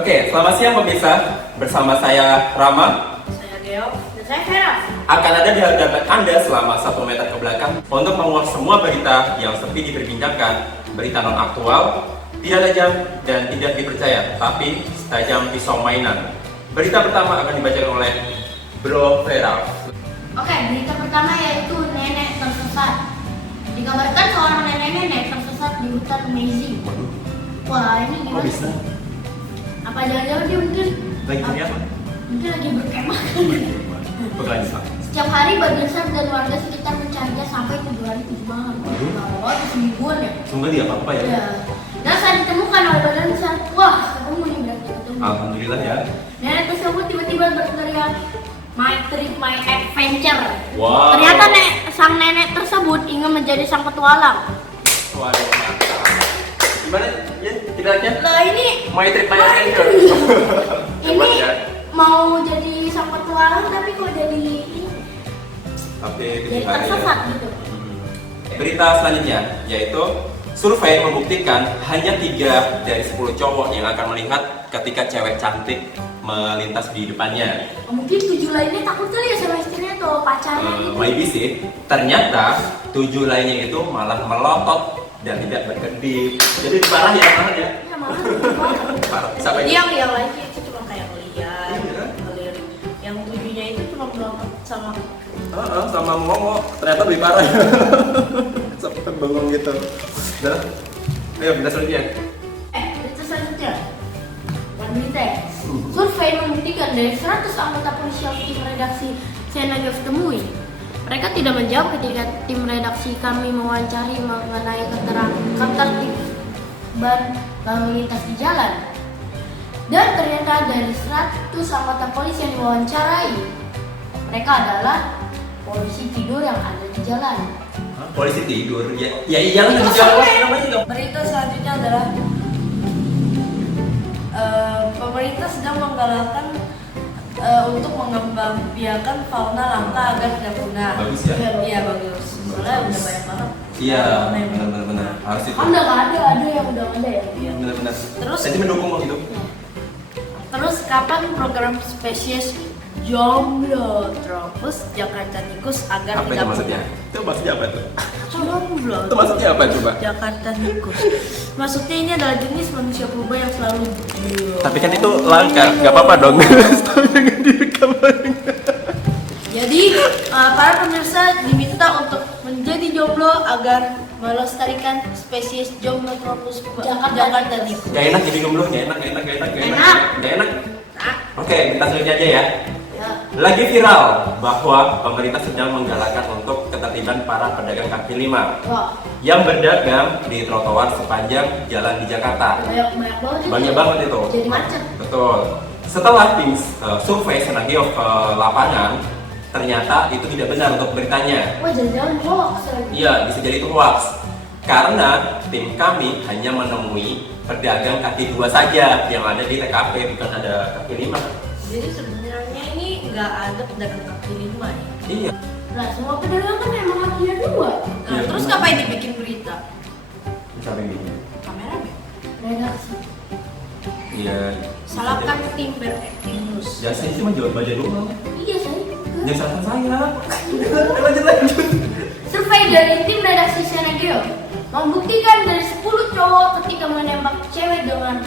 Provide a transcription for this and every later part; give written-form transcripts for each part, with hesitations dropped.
Oke, selamat siang pemirsa. Bersama saya Rama. Saya Geo dan saya Vera. Akan ada di hadapan Anda selama 1 meter ke belakang untuk menguak semua berita yang sepi diperbincangkan, berita non aktual, tidak tajam dan tidak dipercaya, tapi tajam pisau mainan. Berita pertama akan dibacakan oleh Bro Vera. Oke, berita pertama yaitu nenek tersesat. Dikabarkan seorang nenek tersesat di hutan amazing. Wah, ini Kok gimana? bisa? Apa jangan-jangan dia mungkin Lagi ini apa? mungkin lagi berkemah? Berlanjut. Setiap hari Badrusar dan warga sekitar mencarinya sampai 7 hari 7 malam. Oh, itu semingguan ya? Semoga dia apa-apa ya. Ya. Dan saat ditemukan oleh Badrusar, wah, ketemu nih berarti ketemu. Alhamdulillah ya. Nenek tersebut tiba-tiba berteriak, "My trip, my adventure." Wow. Ternyata sang nenek tersebut ingin menjadi sang petualang. Waduh, mantap. Gimana ya ceritanya? Lah ini My trip my adventure. ini Hebat ya. mau jadi sang petualang tapi kok jadi Tapi jadi ketika tersesat gitu. Berita selanjutnya yaitu survei membuktikan hanya 3 dari 10 cowok yang akan melihat ketika cewek cantik melintas di depannya. Mungkin 7 lainnya takut kali ya sama istrinya atau pacarnya gitu. Maybe sih. Ternyata 7 lainnya itu malah melotot dan tidak berkedip. Jadi parah ya, parah ya. Ya malah banget. Parah. Sampai Jadi yang lainnya itu cuma kayak ngeliat, Iya. ngeliat. Yang 7-nya itu cuma melompat sama sama ngomong ternyata lebih parah ya. Sampai bengong gitu. Udah. Ayo kita selanjutnya. Berita selanjutnya. Dan berita ya. Survei membuktikan dari 100 anggota polisi yang tim redaksi Senagaf temui, mereka tidak menjawab ketika tim redaksi kami mewawancari mengenai ketertiban lalu lintas di jalan. Dan ternyata dari 100 anggota polisi yang diwawancarai, mereka adalah polisi tidur yang ada di jalan. Polisi tidur. Ya iyalah di jalan namanya dong. Berita selanjutnya adalah pemerintah sedang menggalakkan untuk mengembangbiakan fauna langka agar tidak punah. Bagus ya. Iya bagus. Soalnya udah banyak banget. Iya, fauna yang benar. Harus itu. Kan udah nggak ada yang udah nggak ada ya. Iya. Benar. Terus- jadi mendukung lo gitu. Terus kapan program spesies Jomblotrophus jakartanicus agar Apa itu tidak maksudnya? Itu maksudnya apa tuh? Jomblo. Itu maksudnya apa coba? Jakartanicus. Maksudnya ini adalah jenis manusia purba yang selalu Tapi kan itu langka, nggak apa-apa dong. Jangan direkam. Jadi para pemirsa diminta untuk menjadi jomblo agar melestarikan spesies Jomblotrophus jakartanicus. Gak enak jadi jomblo, gak enak. Gak enak. Oke, kita selanjutnya aja ya. Ya. Lagi viral bahwa pemerintah sedang menggalakkan untuk ketertiban para pedagang kaki lima Wah, yang berdagang di trotoar sepanjang jalan di Jakarta. banyak banget. Banyak banget itu. Jadi macet. Betul. Setelah tim survei Senagio ke lapangan, ternyata itu tidak benar untuk beritanya. Wah, jangan-jangan hoax lagi. Iya, bisa jadi itu hoax. Karena tim kami hanya menemui pedagang kaki 2 saja yang ada di TKP, bukan ada kaki 5. Jadi sebenarnya ini nggak ada pedagang kaki lima ya. Iya. Nah, semua pedagang kan emang kakinya 2. Nah, Iya, terus benar. ngapain dibikin berita? Bisa begini. Kameramen. Redaksi. Iya. Salahkan tim beracting news. Ya saya cuma jawab aja doang. Iya, saya. Jangan salahkan saya. Lanjut. Survei dari tim redaksi Senageo membuktikan dari 10 cowok ketika menembak cewek dengan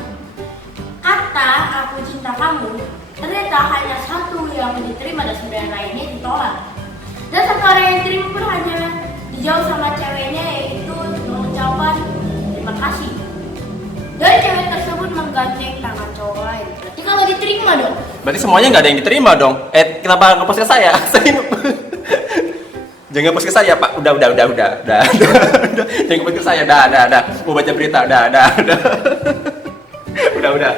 kata "aku cinta kamu", ternyata hanya 1 yang diterima dan 9 lainnya ditolak. Dan 1 orang yang diterima pun hanya dijawab sama ceweknya, yaitu mengucapkan terima kasih. Dan cewek tersebut menggandeng tangan cowok lain. Berarti kalau diterima dong. Berarti semuanya nggak ada yang diterima dong. Kenapa ngepost ke saya? Jangan ngepost ke saya, Pak. Udah. Jangan ngepost ke saya, dah. Mau baca berita, udah. Udah.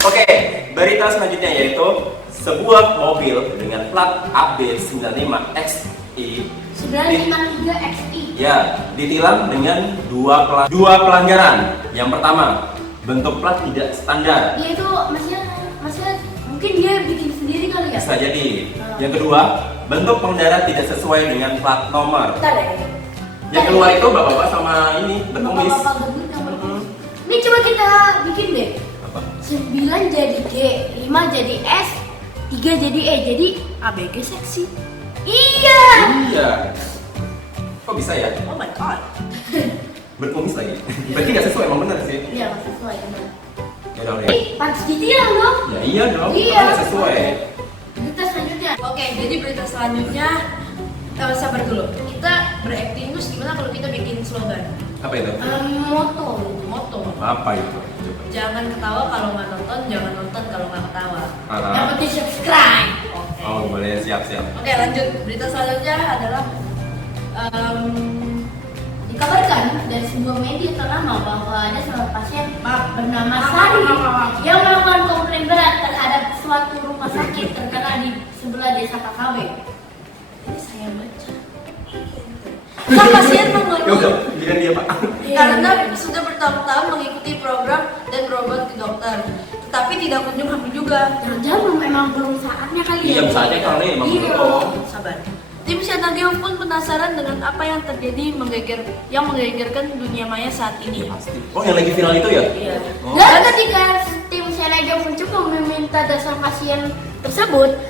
Oke, berita selanjutnya yaitu sebuah mobil dengan plat AB95XI 953 XI. ya ditilang dengan dua pelanggaran. Yang pertama, bentuk plat tidak standar. Dia itu maksudnya mungkin dia bikin sendiri kali ya. Bisa jadi. Yang kedua, bentuk pengendara tidak sesuai dengan plat nomor. Bentar ya. Yang keluar itu bapak-bapak sama ini bertulis. Bapak-bapak gendut yang bertulis. Ini coba kita bikin deh. Apa? 9 jadi D, 5 jadi S, 3 jadi E, jadi ABG seksi. iya. Iya. Kok bisa ya? Oh my god. Berkumis lagi. Berarti nggak sesuai, emang bener sih. Iya, nggak sesuai benar. Ya udah deh. Pantas ditilang dong. Ya iya dong. Iya. Nggak sesuai. Kita selanjutnya. Oke, jadi berita selanjutnya sabar dulu. Kita berakting terus gimana kalau kita bikin slogan? Apa itu? Moto. Moto. Apa itu? Coba. Jangan ketawa kalau nggak nonton, jangan nonton kalau nggak ketawa. Yang penting subscribe. Oke. Oh boleh, siap-siap. Oke, lanjut. Berita selanjutnya adalah Dikabarkan dari sebuah media ternama bahwa ada seorang pasien bernama Maaf, Sari maaf. yang melakukan komplain berat terhadap suatu rumah sakit terkenal di sebelah desa KKB. ini saya baca. Sang pasien Ya mengeluh udah, bikin dia Pak. karena sudah bertahun-tahun mengikuti program dan berobat ke dokter, tetapi tidak kunjung hamil juga. Jangan memang belum saatnya kali ya. Iya, saatnya kali emang Iya. belum. Sabar. Tim Sianageo pun penasaran dengan apa yang terjadi yang menggegerkan dunia maya saat ini. Pasti. Oh yang lagi viral itu ya? Iya. Oh. Dan ketika tim Senegel mencoba meminta dasar pasien tersebut,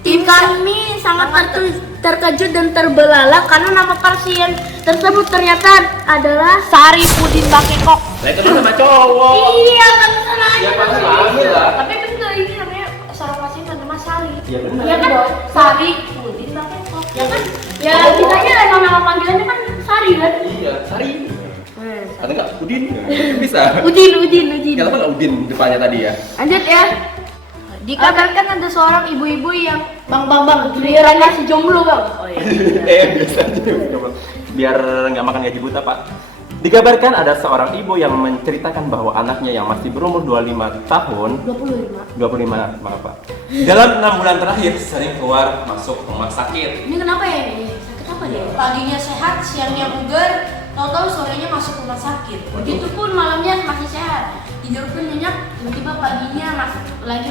tim kami sangat terkejut dan terbelalak karena nama pasien tersebut ternyata adalah Sari Pudin Bakekok. Saya kenal sama cowok. Iya, kan salah aja. Ya pasti hamil lah. Tapi bener ini namanya seorang pasien bernama Sari. Iya benar. Ya kan, Sari. Pudin Bakekok. Ya kan, ya kitanya emang nama panggilannya kan Sari kan? Iya, Sari. Ada nggak Udin? Bisa. Udin. Kenapa nggak Udin depannya tadi ya? Lanjut ya. Dikabarkan ada seorang ibu-ibu yang Bang, gilirannya si jomblo bang. oh iya. Biasa aja. Biar nggak makan gaji buta Pak. Dikabarkan ada seorang ibu yang menceritakan bahwa anaknya yang masih berumur 25 tahun 25 maaf Pak. Dalam 6 bulan terakhir sering keluar masuk rumah sakit. Ini kenapa ya ini? Sakit apa dia? Paginya sehat, siangnya bugar, tahu-tahu sorenya masuk rumah sakit. Begitupun malamnya masih sehat. Tidur pun nyenyak, tiba-tiba paginya masuk lagi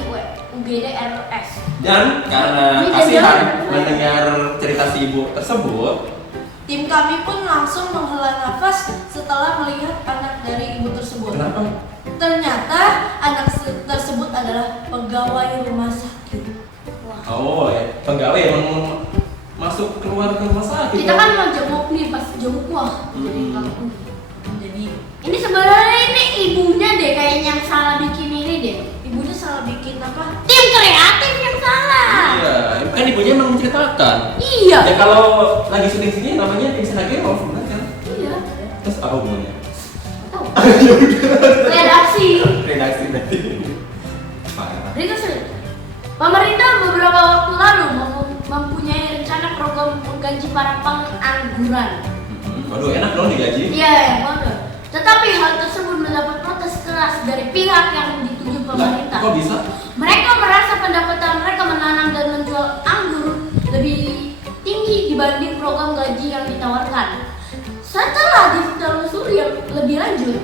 UGD RS. Dan karena Ini kasihan jangan- mendengar cerita si ibu tersebut, Tim kami pun langsung menghela nafas setelah melihat anak dari ibu tersebut. kenapa? Ternyata anak tersebut adalah pegawai rumah sakit. Oh, ya. Pegawai yang masuk keluar ke rumah sakit. Kita dong. kan mau jenguk nih pas jenguk wah. Jadi Hmm. kaku. Jadi Ini sebenarnya ini ibunya deh kayaknya yang salah bikin ini deh. ibunya salah bikin apa? Tim kreatif yang salah. Iya, kan ibunya emang menceritakan. Iya. Ya kalau lagi syuting sini namanya tim Senageo, benar kan? Iya. Terus apa hubungannya? Tahu. Redaksi. Redaksi berarti. Parah. Berita selanjutnya. Pemerintah beberapa waktu lalu mempunyai rencana program menggaji para pengangguran. Waduh, enak dong digaji. Iya, yang benar. Tetapi hal tersebut mendapat protes keras dari pihak yang dituju pemerintah. Kok bisa? Mereka merasa pendapatan mereka menanam dan menjual anggur lebih tinggi dibanding program gaji yang ditawarkan. Setelah ditelusuri yang lebih lanjut,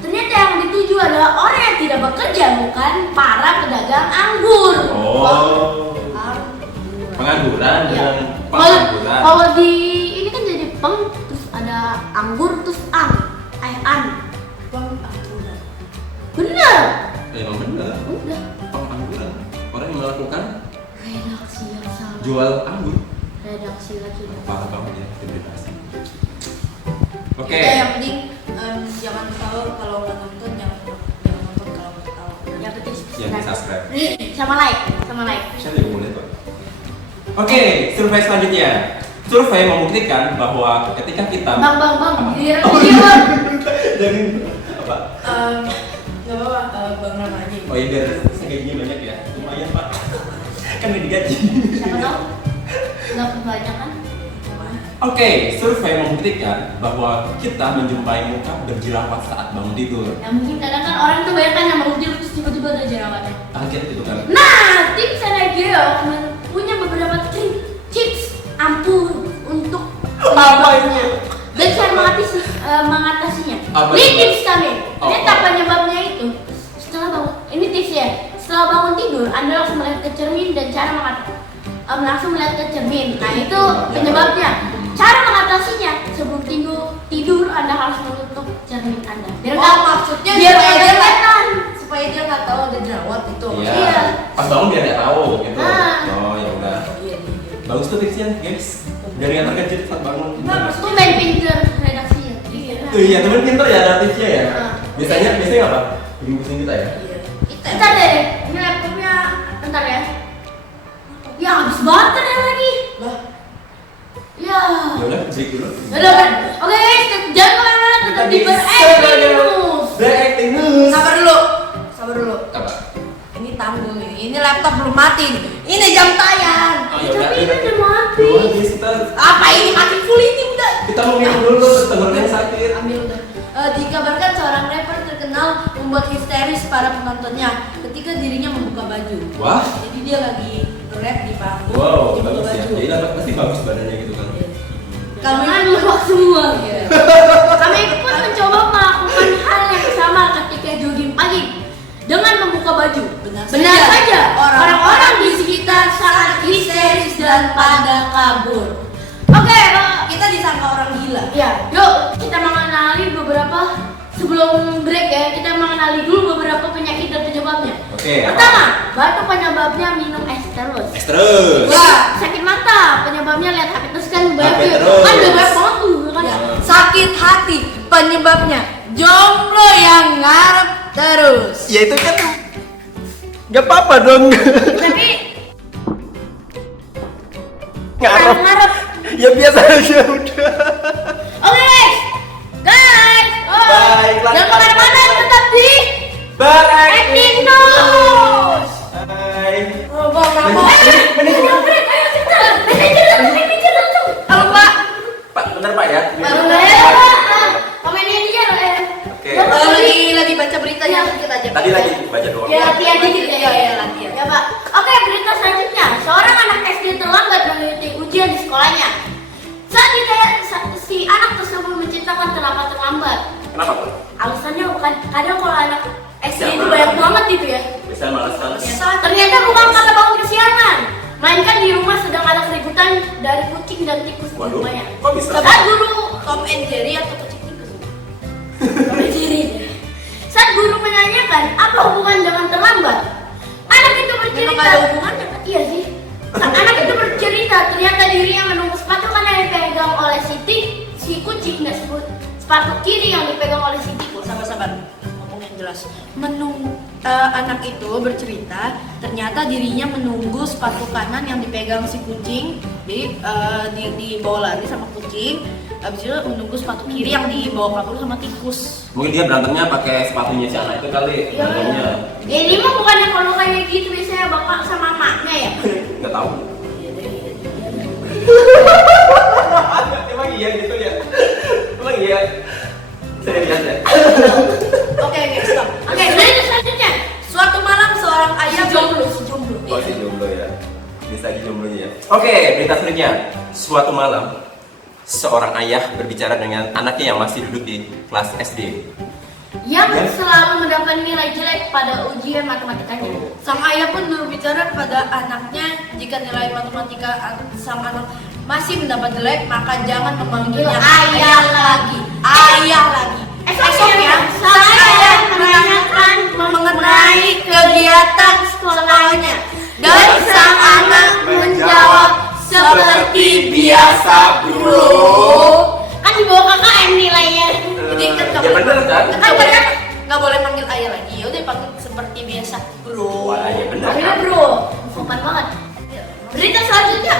ternyata yang dituju adalah orang yang tidak bekerja, bukan para pedagang anggur. Oh. Anggur. Pengangguran Iya. dan Kalau pengangguran. kalau di ini kan jadi peng terus ada anggur terus an. Pengangguran. Bener. Emang bener. Udah. Pengangguran. Orang yang melakukan Redaksi yang salah. jual anggur. Redaksi lagi. Parah banget ya, interpretasi. Oke. Ya, yang penting jangan ketawa kalau nggak nonton, jangan nonton kalau nggak ketawa. Yang penting Yang di subscribe. sama like. Saya juga boleh Pak. Oke, survei selanjutnya. Survei membuktikan bahwa ketika kita Bang, giliran Oh, dia bang. jadi apa? Nggak apa-apa, Bang Rama aja. Oh iya, biar saya gajinya banyak ya. Lumayan Pak. Kan udah digaji. Siapa tahu? Dapat banyak kan? Oke, survei membuktikan bahwa kita menjumpai muka berjerawat saat bangun tidur. Ya mungkin kadang kan orang tuh banyak kan yang bangun tidur terus tiba-tiba ada jerawatnya. Kaget gitu kan? Nah, tim Senegeo punya beberapa tips ampuh untuk Apa ini? dan cara mengatasinya. Apa Ini itu? tips kami. Oh, Ternyata penyebabnya itu setelah bangun. Ini tips ya. Setelah bangun tidur, Anda langsung melihat ke cermin dan cara langsung melihat ke cermin. Nah itu penyebabnya. Cara mengatasinya sebelum tidur Anda harus menutup cermin Anda. Biar Oh, maksudnya biar supaya nggak dia kelihatan. supaya supaya dia nggak tahu ada jerawat itu. Iya. Pas bangun biar nggak tahu gitu. Nah. Oh ya udah. Iya. Bagus tuh tipsnya, guys. Biar nggak terkejut saat bangun. Itu main pinter redaksinya. Iya. Iya, temen pintar ya ada tipsnya ya. Nah. Biasanya apa? Bimbing kita ya. Iya. Bentar deh, ini laptopnya bentar ya. Ya habis baterai lagi. Lah, Ya. Ya udah, break dulu. Udah kan? Oke guys, jangan kemana-mana, tetap di Beracting News. Beracting News. sabar dulu. Sabar dulu. Apa? Ini tanggul nih. Ini laptop belum mati. Ini jam tayang. Oh, ya udah, Tapi ini udah. udah mati. Dua, guys, Apa ini mati full ini udah. kita mau minum dulu, tenggorokannya sakit. Ambil udah. Dikabarkan seorang rapper terkenal membuat histeris para penontonnya ketika dirinya membuka baju. Wah. Jadi dia lagi rap di panggung. Wow, dia buka bagus ya. baju. Jadi dapat pasti bagus badannya gitu kan. Iya. Jangan lupa semua. Iya. Kami pun mencoba melakukan hal yang sama ketika jogging pagi dengan membuka baju. Benar saja, orang-orang di sekitar sangat histeris dan pada kabur. Oke, Kita disangka orang gila. ya, yuk kita mengenali beberapa sebelum break ya. Kita mengenali dulu beberapa penyakit dan penyebabnya. Oke. Pertama, batuk penyebabnya minum es terus. Terus. Wah, sakit mata penyebabnya lihat HP terus kan banyak HP ya. terus. Kan udah banyak banget tuh kan. Ya. Sakit hati penyebabnya jomblo yang ngarep terus. Ya itu kan nggak apa-apa dong. Tapi Ngarep. ngarep. Ya biasa aja udah. Oke guys, Bye, jangan kemana-mana, tetap di Beracting Acting News. Bye. Ayo kita, manajer langsung. Halo Pak. Pak, bener Pak ya? Komenin aja Oke. Lagi baca beritanya sedikit aja. Tadi lagi baca doang. Ya, latihan dikit ya. Iya, latihan. Ya, Pak. Oke, berita selanjutnya. Seorang anak SD terlambat mengikuti ujian di sekolahnya. Saat ditanya, si anak tersebut menceritakan kenapa terlambat. Kenapa Pak? Alasannya bukan kadang kalau anak SD itu Siapa? banyak banget gitu ya. Bisa malas kan? Ternyata bukan karena bangun kesiangan, melainkan di rumah sedang ada keributan dari kucing dan tikus di Waduh, rumahnya. kok bisa? Saat guru Tom and Jerry atau kucing tikus? berdiri. Saat guru menanyakan apa hubungan dengan terlambat, anak itu bercerita. Memang ada hubungannya, kan? Iya sih. Saat anak itu bercerita, ternyata dirinya menunggu sepatu kanan yang dipegang oleh si kucing dan sepatu kiri yang dipegang oleh si tikus. Sabar-sabar. Ngomong yang jelas. Anak itu bercerita ternyata dirinya menunggu sepatu kanan yang dipegang si kucing, jadi dibawa lari sama kucing. Habis itu menunggu sepatu kiri yang dibawa kabur sama tikus. Mungkin dia berantemnya pakai sepatunya si anak itu kali. Iya. Berantemnya. Ya, ini mah bukannya kalau kayak gitu biasanya bapak sama maknya ya. Nggak tahu. Emang iya gitu ya? Emang iya? Saya lihat ya. Oke, stop. Oke, berita selanjutnya. Suatu malam seorang ayah Si jomblo. Oh si jomblo ya. Bisa lagi jomblonya ya. Oke, berita selanjutnya. Suatu malam seorang ayah berbicara dengan anaknya yang masih duduk di kelas SD. Yang selalu mendapat nilai jelek pada ujian matematikanya. Sang ayah pun berbicara kepada anaknya, jika nilai matematika sang anak masih mendapat jelek, maka jangan memanggilnya ayah lagi. Ayah lagi. Esoknya, saya menanyakan mengenai kegiatan sekolahnya. Dan sang anak menjawab seperti biasa, bro. Kan di bawah KKM nilainya. Jadi kan Ya bener kan? nggak boleh manggil ayah lagi. Ya udah panggil seperti biasa, bro. Wah, ya bener. Akhirnya bro, sopan banget. Berita selanjutnya,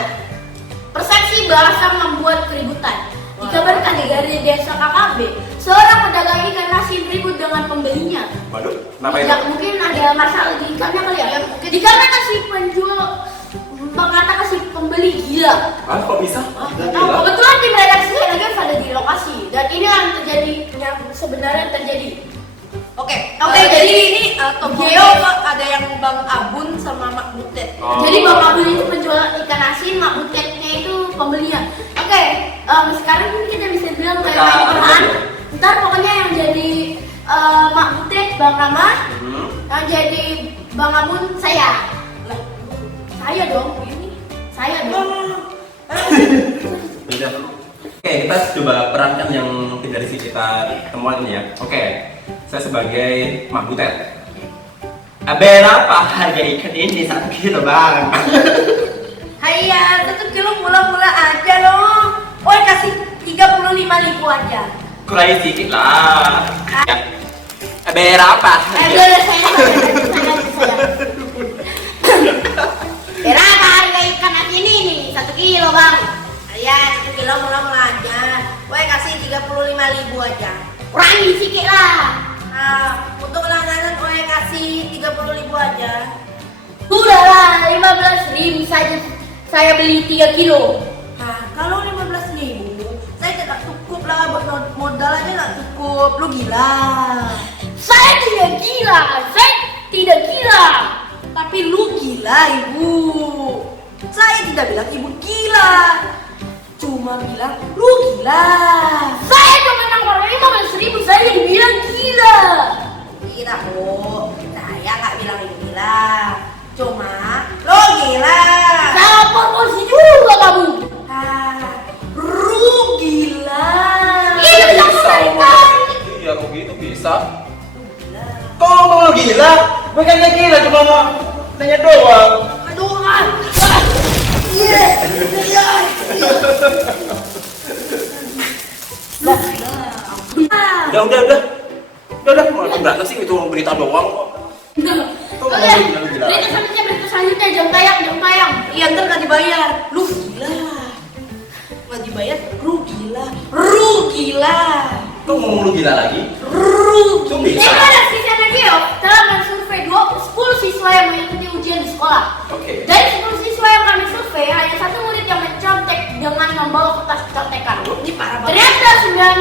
persepsi bahasa membuat keributan. Dikabarkan dari desa KKB, seorang pedagang ikan asin ribut dengan pembelinya. Waduh, kenapa Ya, itu? mungkin ada masalah di ikannya kali ya. Dikarenakan si penjual mengatakan si pembeli gila. Ah, kok bisa? Nah, kebetulan tim redaksi lagi ada di lokasi dan ini yang terjadi, yang sebenarnya terjadi. Oke, jadi ini Tokyo ada yang Bang Abun sama Mak Butet. Oh. Jadi Bang Abun itu penjual ikan asin, Mak Butetnya itu pembelinya. Oke, sekarang kita bisa bilang kayak Mereka main peran. ada. Ntar pokoknya yang jadi Mak Butet Bang Rama, Hmm. yang jadi Bang Abun saya. Lah, saya dong. Ini saya dong. Udah. Oke, kita coba perankan yang tidak di kita temuan ini ya. Oke, saya sebagai Mak Butet. Berapa harga ikan ini 1 kilo bang? Hayya, 1 kilo mula-mula aja loh. Oh, kasih 35.000 aja. Kurangi sedikit lah. Ya. Berapa? Udah saya. Berapa harga ikan asin ini? 1 kilo bang. Ya, 1 kilo mula-mula aja. Gue kasih 35.000 aja. Kurangi sedikit lah. Nah, untuk langganan gue kasih 30.000 aja. Sudahlah, 15.000 saja. Saya beli 3 kilo. Nah, kalau 15.000, saya tidak cukup lah buat modal aja nggak cukup. Lu gila. Saya tidak gila. Saya tidak gila. Tapi lu gila, ibu. Saya tidak bilang ibu gila. Cuma bilang lu gila. Saya cuma nangkor 15.000 saja dibilang gila. Tidak, Bu. Saya nggak bilang ibu gila. Cuma lu gila. Saya promosi juga kamu. Lu gila. Itu yang memberikan. Iya, kok gitu bisa? Kok ngomong lu gila? Bukannya gila, cuma mau nanya doang. Aduh, iya, iya. Udah, mau berapa sih itu berita doang kok. Kok Oke, ngomong gila? berita selanjutnya jam tayang. Iya, ntar nggak dibayar. Lu gila. Nggak dibayar, lu gila. Kok ngomong lu gila lagi? Tuh bisa. Ini ada siswa Nagio telah mensurvei 10 siswa yang mengikuti ujian di sekolah. Oke. Dari 10 siswa yang kami survei, hanya 1 murid yang mencontek dengan membawa kertas contekan. Ini parah banget. Ternyata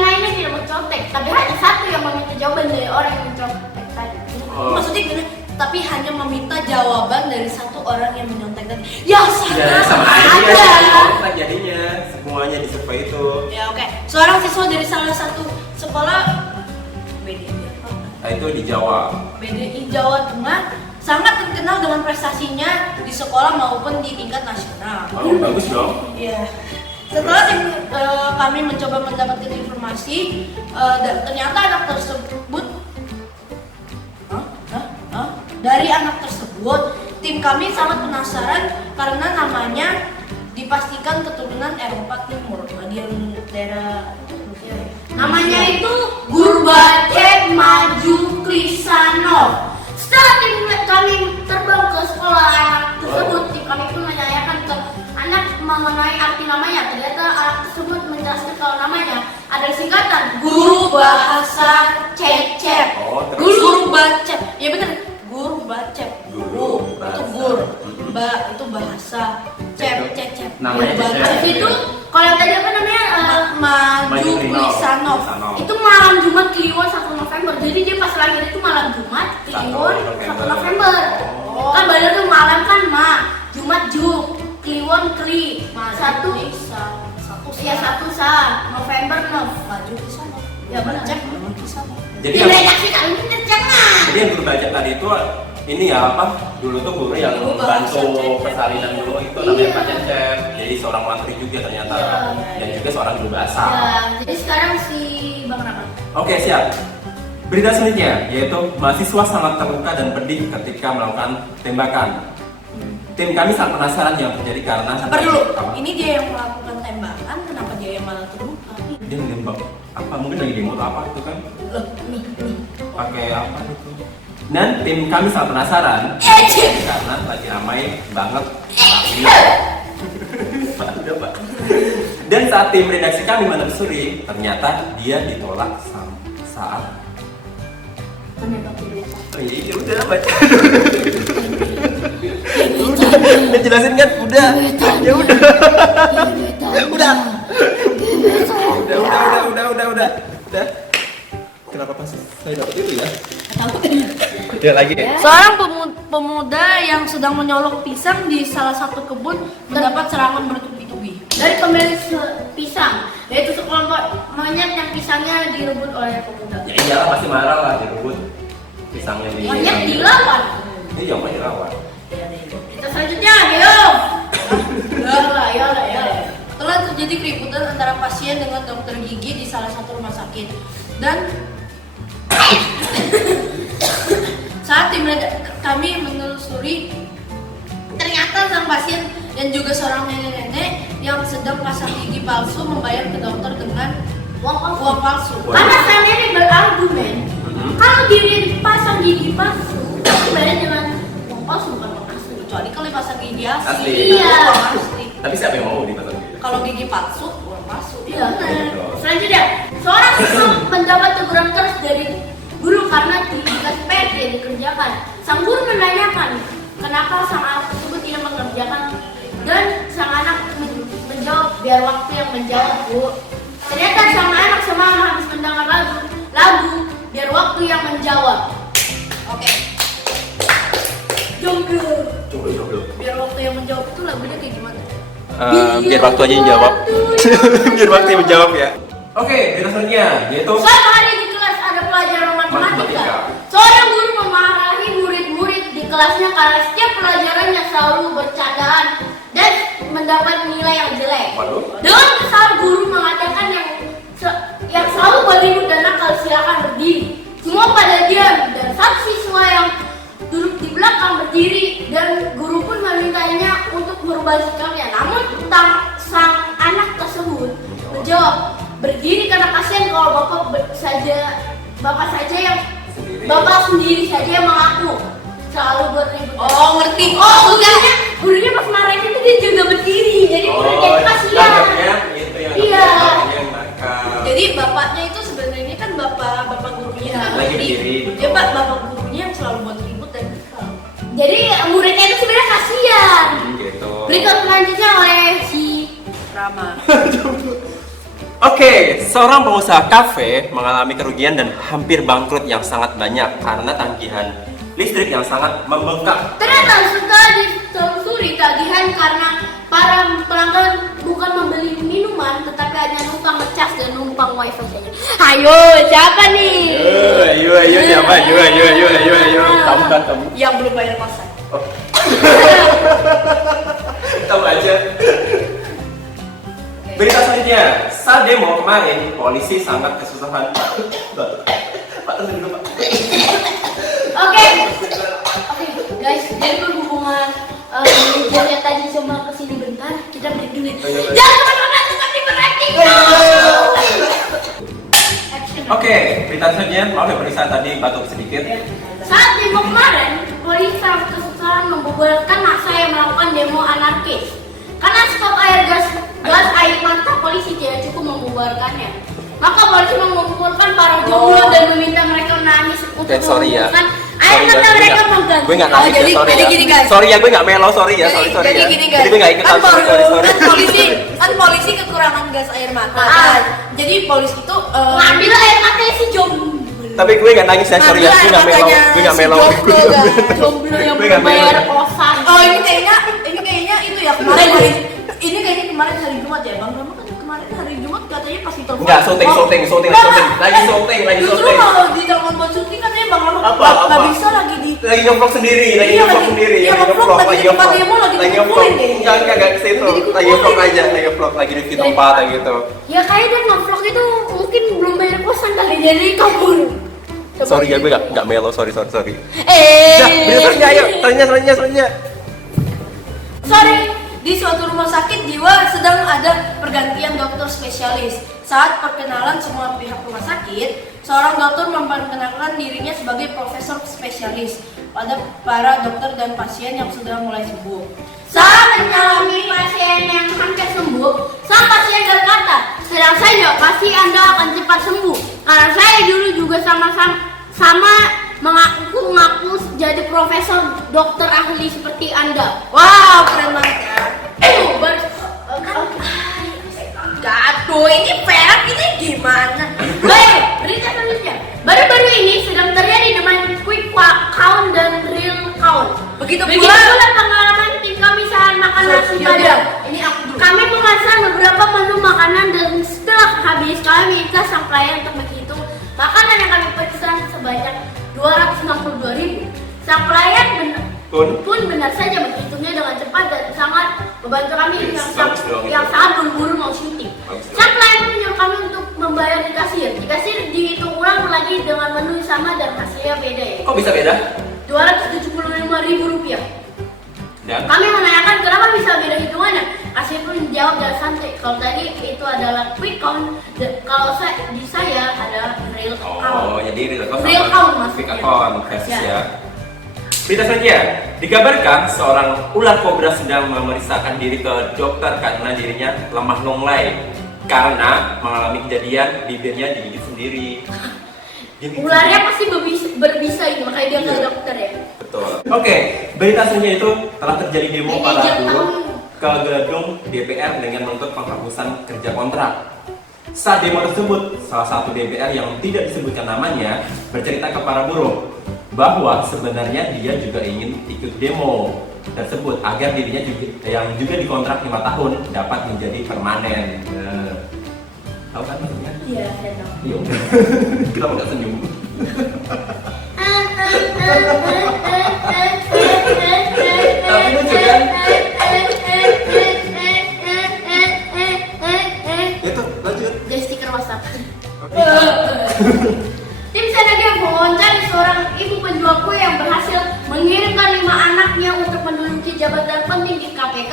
9 lainnya tidak mencontek, tapi hanya 1 yang meminta jawaban dari orang yang mencontek tadi. Maksudnya gini, tapi hanya meminta jawaban dari 1 orang yang menyontek tadi. Ya Ya, sama aja. Jadinya semuanya di survei itu. Ya oke, seorang siswa dari salah satu sekolah BDI apa? Nah, itu dijawab. BDI Jawa Tengah sangat terkenal dengan prestasinya di sekolah maupun di tingkat nasional. Oh, bagus dong. Iya. Setelah kami mencoba mendapatkan informasi, ternyata anak tersebut, dari anak tersebut, tim kami sangat penasaran karena namanya dipastikan keturunan Eropa Timur, bagian daerah Rusia ya. Namanya itu Gorbachev Maju Krisanov. Setelah tim kami terbang ke sekolah anak tersebut, tim kami pun menanyakan ke anak mengenai arti namanya. Ternyata anak tersebut menjelaskan kalau namanya ada singkatan Guru Bahasa Cecep. Oh, terus? Guru Bacep, ya bener. Guru Bacep. Guru Itu bahasa. gur, itu bahasa. Cep. Namanya Guru Cecep. Bacep. Itu kalau tadi apa namanya? Maju Krisanov. Itu malam Jumat Kliwon 1 November. Jadi dia pas lahir itu malam Jumat Kliwon 1 November. Oh. Kan bener tuh malam kan Jumat Juk, Kliwon Kli, satu usia 1 November Nov. Maju Krisanov. Ya benar. Bacep, Maju Krisanov. Jadi Di yang, redaksi kali ini tercengang. jadi yang guru baca tadi itu ini ya apa? Dulu tuh guru yang Guru bahasa membantu Cecep. persalinan dulu itu namanya Iya. Pak Cecep. Jadi seorang mantri juga ternyata. Iya. Dan juga seorang guru bahasa. Ya, jadi sekarang si Bang Rahman. Oke, siap. Berita selanjutnya yaitu mahasiswa sangat terluka dan pedih ketika melakukan tembakan. Tim kami sangat penasaran yang terjadi karena Sabar dulu. Apa? Ini dia yang melakukan tembakan, kenapa dia yang malah terluka? Dia nembak apa? Mungkin lagi demo atau apa itu kan? Loh, nih. Pakai apa itu? Dan tim kami sangat penasaran karena lagi ramai banget. Pak, udah, Pak. Dan saat tim redaksi kami menelusuri, ternyata dia ditolak saat. Oh iya, udah baca. Udah jelasin kan? Udah. Ya udah. Udah. Kenapa pas saya dapat itu ya? Ya lagi. Seorang pemuda yang sedang menyolok pisang di salah satu kebun mendapat serangan bertubi-tubi. Dari pemilik pisang, yaitu sekelompok monyet yang pisangnya direbut oleh pemuda. Ya iyalah pasti marah lah direbut pisangnya di. Monyet dilawan. Iya mau dilawan. Kita selanjutnya, ayo. Ya. Telah terjadi keributan antara pasien dengan dokter gigi di salah satu rumah sakit dan Saat kami menelusuri, ternyata sang pasien yang juga seorang nenek-nenek yang sedang pasang gigi palsu membayar ke dokter dengan uang palsu. Karena sang nenek berargumen, kalau dirinya dipasang gigi palsu, pasti bayar dengan uang palsu bukan uang asli. Kecuali kalau pasang gigi asli. Asli. Iya. Uang asli. Tapi siapa yang mau dipasang gitu? Kalau gigi palsu, uang palsu. Iya. Betul. Selanjutnya, seorang siswa mendapat teguran keras dari guru karena tugas PR yang dikerjakan. Sang guru menanyakan kenapa sang anak tersebut tidak mengerjakan, dan sang anak menjawab biar waktu yang menjawab, Bu. Ternyata sang anak semalam habis mendengar lagu biar waktu yang menjawab. Oke. Jomblo. Biar waktu yang menjawab itu lagunya kayak gimana? Biar waktu aja yang jawab. Biar waktu yang menjawab ya. Oke, berita selanjutnya yaitu Suatu hari di kelas ada pelajaran matematika. Seorang guru memarahi murid-murid di kelasnya karena setiap pelajarannya selalu bercandaan dan mendapat nilai yang jelek. Waduh. Dengan kesal guru mengatakan yang selalu berlibut dan nakal silakan berdiri. Semua pada diam dan satu siswa yang duduk di belakang berdiri dan guru pun memintanya untuk merubah sikapnya. Namun sang anak tersebut menjawab, berdiri karena kasihan kalau bapak saja yang bapak sendiri saja yang mengaku selalu berlibut. Oh, ngerti. Oh, gurunya pas marahin itu dia juga berdiri, jadi gurunya kasihan. Itu yang Iya. yang nakal. Jadi bapaknya itu sebenarnya kan bapak gurunya kan Lagi ngerti. berdiri. Dia bapak gurunya yang selalu buat ribut dan kesal. Jadi muridnya itu sebenarnya kasihan. Gitu. Berikut selanjutnya oleh si Rama. Oke, seorang pengusaha kafe mengalami kerugian dan hampir bangkrut yang sangat banyak karena tagihan listrik yang sangat membengkak. ternyata setelah ditelusuri tagihan karena para pelanggan bukan membeli minuman tetapi hanya numpang ngecas dan numpang wifi saja. Ayo, siapa nih? Ayo, siapa? Ayo. Kamu. Yang belum bayar kosan. Tahu aja. Berita selanjutnya, saat demo kemarin, polisi sangat kesusahan. Pak, tunggu dulu, Pak. Oke, guys, jadi berhubungan manajernya tadi cuma kesini bentar, kita break dulu. Jangan kemana-mana, tetap di Beracting. Oke, berita selanjutnya, maaf ya polisi tadi batuk sedikit. Saat demo kemarin, polisi sangat kesusahan membubarkan massa yang melakukan demo anarkis. Karena stok gas air mata, polisi tidak cukup membubarkannya. Maka polisi mengumpulkan para jomblo dan meminta mereka menangis untuk Sorry ya. mengumpulkan air mata mereka mengganti. Gue nggak nangis ya, sorry jadi ya. gini, guys. Sorry ya, gue nggak melo, sorry ya, sorry Jadi ya. gini guys. Jadi gue nggak ikutan, sorry. Kan polisi kekurangan gas air mata. Ah. Kan? Jadi polisi itu Ngambil air matanya si jomblo. Tapi gue nggak nangis ya, sorry ya, gue nggak melo, Jomblo yang Gue nggak bayar melo. kosan. Oh, ini kayaknya itu ya kemarin hari Jumat ya, Bang Rama kan kemarin hari Jumat katanya pas ditelepon. Enggak, syuting. Lagi Justru syuting. kalau ditelepon buat syuting katanya Bang Rama Apa? nggak bisa lagi di Lagi ngevlog sendiri, Iya, lagi ngevlog, lagi di tempat demo, lagi ngevlog. dikumpulin deh. Enggak ke situ. Lagi ngevlog aja, lagi review tempat kayak gitu. Ya kayak dia nge-vlog itu mungkin belum bayar kosan kali, jadi kabur. Sorry ya, gue nggak melo, sorry. Dah, berita selanjutnya, ayo, selanjutnya. Sorry, di suatu rumah sakit jiwa sedang ada pergantian dokter spesialis. Saat perkenalan semua pihak rumah sakit, seorang dokter memperkenalkan dirinya sebagai profesor spesialis pada para dokter dan pasien yang sudah mulai sembuh. Saat menyalami pasien yang hampir sembuh, sang pasien berkata, sedang saja pasti Anda akan cepat sembuh. Karena saya dulu juga sama mengaku jadi profesor dokter ahli seperti Anda. Wow, keren banget ya. Jatuh, ini perak ini gimana? Baik, berita selanjutnya. Baru-baru ini sedang terjadi demand quick count dan real count. Begitu Begitu pula pula pengalaman tim kami saat makan nasi padang. Ini aku dulu. Kami memesan beberapa menu makanan dan setelah habis kami minta sang klien untuk menghitung makanan yang kami pesan sebanyak 262.000. Sang klien pun benar saja menghitungnya dengan cepat dan sangat membantu kami yang sangat buru-buru mau syuting. Sang klien pun menyuruh kami untuk membayar di kasir. Di kasir dihitung ulang lagi dengan menu sama dan hasilnya beda ya. Kok bisa beda? Rp275.000. Dan Kami menanyakan kenapa bisa beda hitungannya. Kasih pun jawab dengan santai. Kalau tadi itu adalah quick count, kalau di saya adalah real count. oh, jadi real account Real sama count quick maksudnya. account versus Ya. ya. Berita selanjutnya, dikabarkan seorang ular kobra sedang memeriksakan diri ke dokter karena dirinya lemah lunglai karena mengalami kejadian bibirnya digigit sendiri. Ularnya pasti berbisa ini, makanya dia ke Iya. dokter ya. Betul. Oke, berita selanjutnya itu telah terjadi demo para Manajer buruh tahun. ke gedung DPR dengan menuntut penghapusan kerja kontrak. Saat demo tersebut, salah satu DPR yang tidak disebutkan namanya bercerita ke para buruh bahwa sebenarnya dia juga ingin ikut demo tersebut agar dirinya juga, yang juga dikontrak 5 tahun dapat menjadi permanen. Nah, tahu kan maksudnya? Iya, saya tahu. Iya. Kenapa nggak senyum? Tapi lucu kan? Itu lanjut. Jadi stiker WhatsApp. Oke. Tim Senagel mewawancari seorang ibu penjual kue yang berhasil mengirimkan 5 anaknya untuk menduduki jabatan penting di KPK,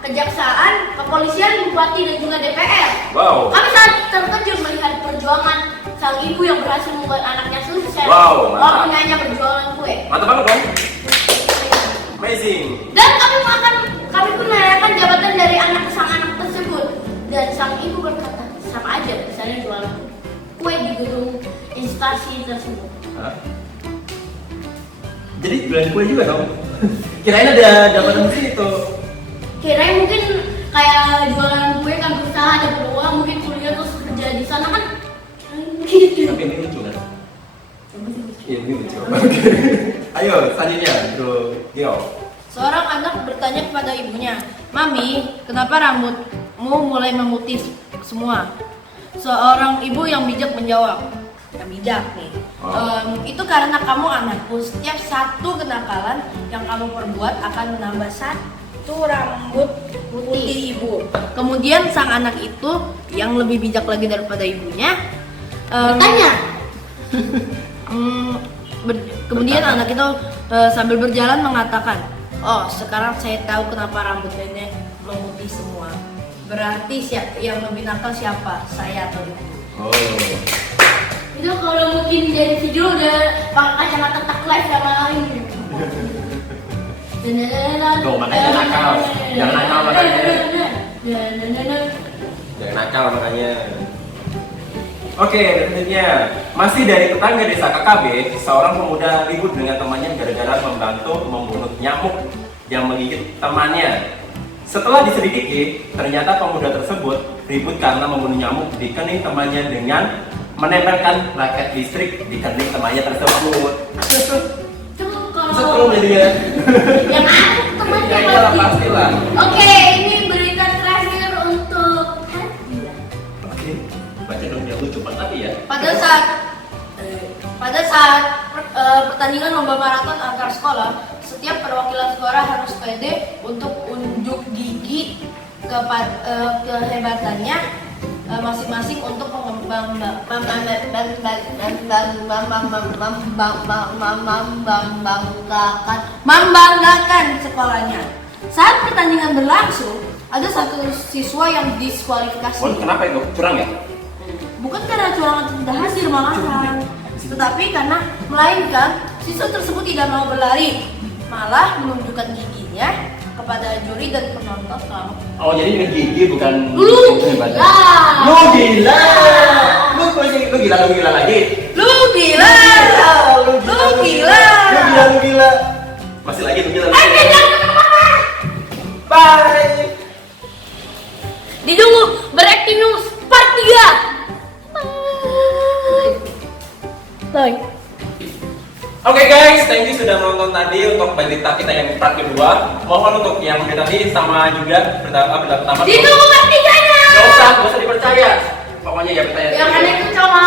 Kejaksaan, Kepolisian, Bupati, dan juga DPR. Wow. Kami sangat terkejut melihat perjuangan sang ibu yang berhasil membuat anaknya sukses. Wow, mantap. Walaupun hanya berjualan kue. Mantap banget kan? Amazing. Dan kami pun menanyakan jabatan dari sang anak tersebut. Dan sang ibu berkata, sama aja, misalnya jual kue di gedung instansi tersebut. Hah? Jadi jualan kue juga dong? Kirain ada jabatan di situ. Kirain mungkin kayak jualan kue kan berusaha ada peluang, mungkin kuliah terus kerja di sana kan gitu. Tapi ini lucu kan? Iya, ini lucu. Oke. Ayo, selanjutnya, Bro Gio. Seorang anak bertanya kepada ibunya, "Mami, kenapa rambutmu mulai memutih semua?" Seorang ibu yang bijak menjawab, yang bijak nih. Itu karena kamu anakku. Setiap satu kenakalan yang kamu perbuat akan menambah satu rambut putih ibu. Kemudian sang anak itu yang lebih bijak lagi daripada ibunya Tanya. kemudian anak itu sambil berjalan mengatakan, "Oh, sekarang saya tahu kenapa rambut nenek memutih semua. Berarti yang lebih nakal siapa? Saya atau ibu?" Oh. Itu kalau mungkin dari video udah pakai kacamata tak live sama lain. Tuh, makanya nakal. Jangan nakal makanya. Jangan nakal makanya. Oke, selanjutnya masih dari tetangga desa KKB, seorang pemuda ribut dengan temannya gara-gara membantu membunuh nyamuk yang menggigit temannya. Setelah diselidiki, ternyata pemuda tersebut ribut karena membunuh nyamuk di kening temannya dengan menempelkan raket listrik di kening temannya tersebut. Itu kalau Setrum jadinya. yang aku temannya Ya iyalah pasti. pastilah. Oke, ini berita terakhir untuk Hadiah. Oke, baca dong yang lucu banget tapi ya. Pada saat pertandingan lomba maraton antar sekolah, setiap perwakilan sekolah harus pede untuk unjuk gigi kehebatannya masing-masing untuk membanggakan sekolahnya. Saat pertandingan berlangsung, ada satu siswa yang diskualifikasi. Kenapa itu? Curang ya? Bukan karena curangan tidak hasil malahan, tetapi karena melainkan siswa tersebut tidak mau berlari, malah menunjukkan giginya kepada juri dan penonton selama. Oh, jadi dengan gigi bukan Lu hebat. gila. Lu gila. Lu gila lagi. Lu gila, lu gila. Lu gila. Masih lagi lu gila. Bye. Ditunggu Breaking News Part 3. Bye. Oke guys, thank you sudah menonton tadi untuk berita kita yang part kedua. Mohon untuk yang berita tadi sama juga berita pertama. Ditunggu Part 3-nya. Gak usah dipercaya. Pokoknya ya berita Yang ada itu sama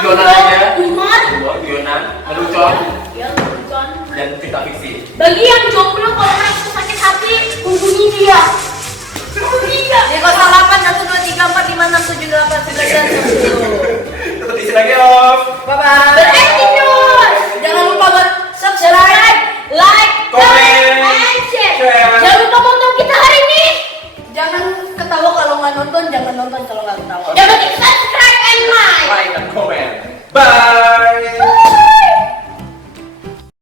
Yona aja. Umar. Yona, Melucon, Ya, Lelucon. dan cerita fiksi. Bagi yang jomblo kalau merasa sakit hati, hubungi dia. Hubungi dia. Di 08 123 4 5 6 7 8 9 10. Tetap isi lagi om. Bye bye. Breaking News. Jangan lupa buat subscribe. nonton, jangan nonton kalau nggak ketawa. Jangan lupa subscribe and like. Like dan komen. Bye.